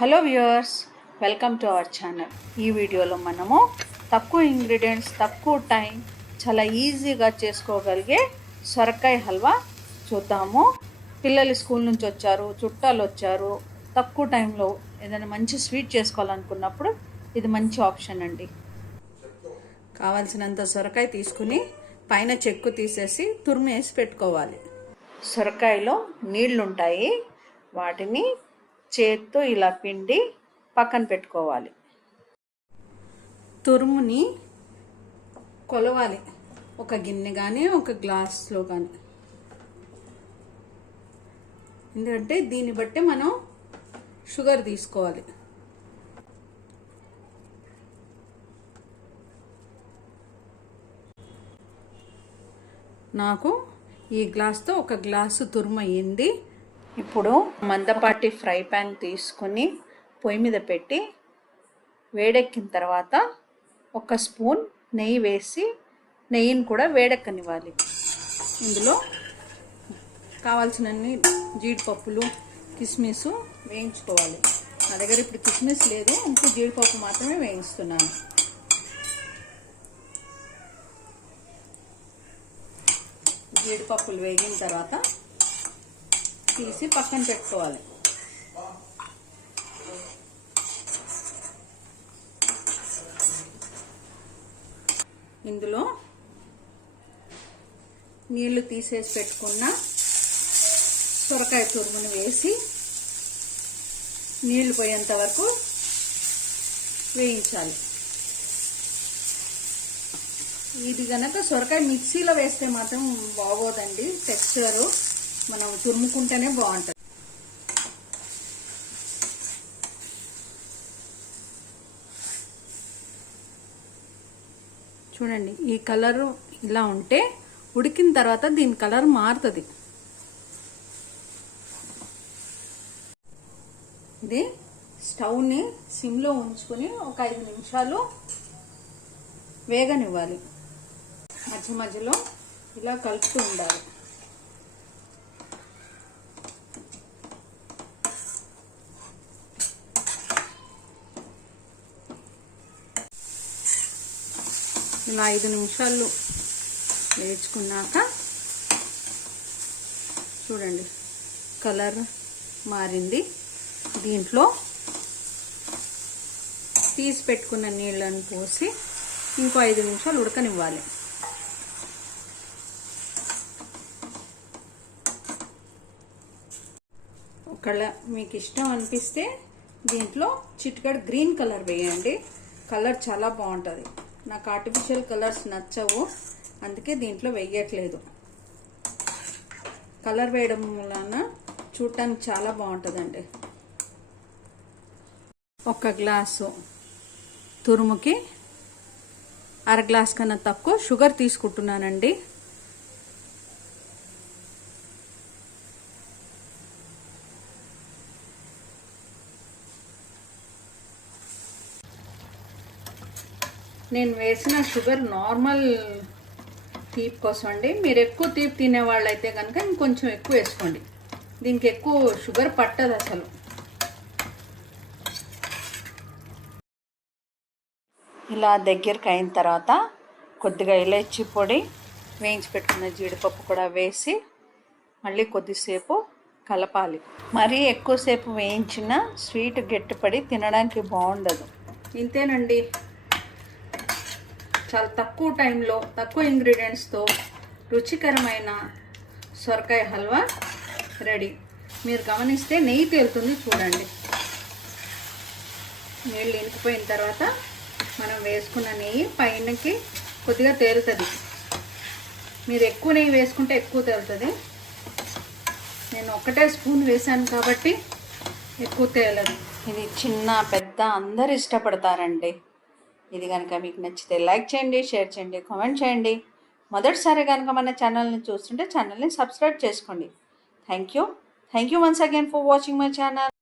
Hello viewers welcome to our channel. ఈ వీడియోలో మనము తక్కువ ఇంగ్రీడియంట్స్ తక్కువ టైం చాలా ఈజీగా చేసుకోగలిగే సొరకాయ హల్వా చూద్దాము. పిల్లలు స్కూల్ నుంచి వచ్చారు చుట్టాలు వచ్చారు తక్కువ టైంలో ఏదైనా మంచి స్వీట్ చేసుకోవాలనుకున్నప్పుడు ఇది మంచి ఆప్షన్ అండి. కావాల్సినంత సొరకాయ తీసుకుని పైన చెక్కు తీసేసి తురిమేసి వేసి పెట్టుకోవాలి. సొరకాయలో నీళ్ళు ఉంటాయి వాటిని చేత్తో ఇలా పిండి పక్కన పెట్టుకోవాలి. తురుముని కొలవాలి. ఒక గిన్నె కానీ ఒక గ్లాస్లో కానీ ఎందుకంటే దీన్ని బట్టి మనం షుగర్ తీసుకోవాలి. నాకు ఈ గ్లాస్తో ఒక గ్లాసు తురుము అయ్యింది ఇప్పుడు మందపాటి ఫ్రై ప్యాన్ తీసుకుని పొయ్యి మీద పెట్టి వేడెక్కిన తర్వాత ఒక స్పూన్ నెయ్యి వేసి నెయ్యిని కూడా వేడెక్కనివ్వాలి. ఇందులో కావాల్సినన్ని జీడిపప్పులు కిస్మిస్ వేయించుకోవాలి. నా దగ్గర ఇప్పుడు కిస్మిస్ లేదు ఇంకా జీడిపప్పు మాత్రమే వేయిస్తున్నాను. జీడిపప్పులు వేగిన తర్వాత తీసి పక్కన పెట్టుకోవాలి. ఇందులో నీళ్ళు తీసేసి పెట్టుకున్న సొరకాయ తురుమును వేసి నీళ్ళు పోయేంత వరకు వేయించాలి. ఇది కనుక సొరకాయ మిక్సీలో వేస్తే మాత్రం బాగోదండి. టెక్స్చరు మనం తురుముకుంటేనే బాగుంటుంది. చూడండి ఈ కలరు ఇలా ఉంటే ఉడికిన తర్వాత దీని కలర్ మారుతుంది. ఇది స్టవ్ని సిమ్లో ఉంచుకొని ఒక ఐదు నిమిషాలు వేగనివ్వాలి. మధ్య మధ్యలో ఇలా కలుపుతూ ఉండాలి. ఇలా ఐదు నిమిషాలు వేయించుకున్నాక చూడండి కలర్ మారింది. దీంట్లో తీసి పెట్టుకున్న నీళ్ళను పోసి ఇంకో ఐదు నిమిషాలు ఉడకనివ్వాలి. ఒకళ్ళ మీకు ఇష్టం అనిపిస్తే దీంట్లో చిటికడు గ్రీన్ కలర్ వేయండి. కలర్ చాలా బాగుంటుంది. నాకు ఆర్టిఫిషియల్ కలర్స్ నచ్చవు. అందుకే దీంట్లో వేయట్లేదు. కలర్ వేయడం వలన చూడటానికి చాలా బాగుంటుందండి. ఒక గ్లాసు తురుముకి అర గ్లాస్ కన్నా తక్కువ షుగర్ తీసుకుంటున్నానండి. నేను వేసిన షుగర్ నార్మల్ తీపి కోసం అండి. మీరు ఎక్కువ తీపి తినేవాళ్ళు అయితే కనుక ఇంకొంచెం ఎక్కువ వేసుకోండి. దీనికి ఎక్కువ షుగర్ పట్టదు అసలు. ఇలా దగ్గరికి అయిన తర్వాత కొద్దిగా ఇలాచి పొడి వేయించి పెట్టుకున్న జీడిపప్పు కూడా వేసి మళ్ళీ కొద్దిసేపు కలపాలి. మరీ ఎక్కువసేపు వేయించిన స్వీట్ గట్టిపడి తినడానికి బాగుండదు. ఇంతేనండి. చాలా తక్కువ టైంలో తక్కువ ఇంగ్రీడియంట్స్తో రుచికరమైన సొరకాయ హల్వా రెడీ. మీరు గమనిస్తే నెయ్యి తేలుతుంది చూడండి. నీళ్ళు ఇంకిపోయిన తర్వాత మనం వేసుకున్న నెయ్యి పైనకి కొద్దిగా తేలుతుంది. మీరు ఎక్కువ నెయ్యి వేసుకుంటే ఎక్కువ తేలుతుంది. నేను ఒకటే స్పూన్ వేసాను కాబట్టి ఎక్కువ తేలదు. ఇది చిన్న పెద్ద అందరు ఇష్టపడతారండి. ఇది కనుక మీకు నచ్చితే లైక్ చేయండి షేర్ చేయండి కామెంట్ చేయండి. మొదటిసారి కనుక మన ఛానల్ని చూస్తుంటే ఛానల్ని సబ్స్క్రైబ్ చేసుకోండి. Thank you. Thank you once again for watching my channel.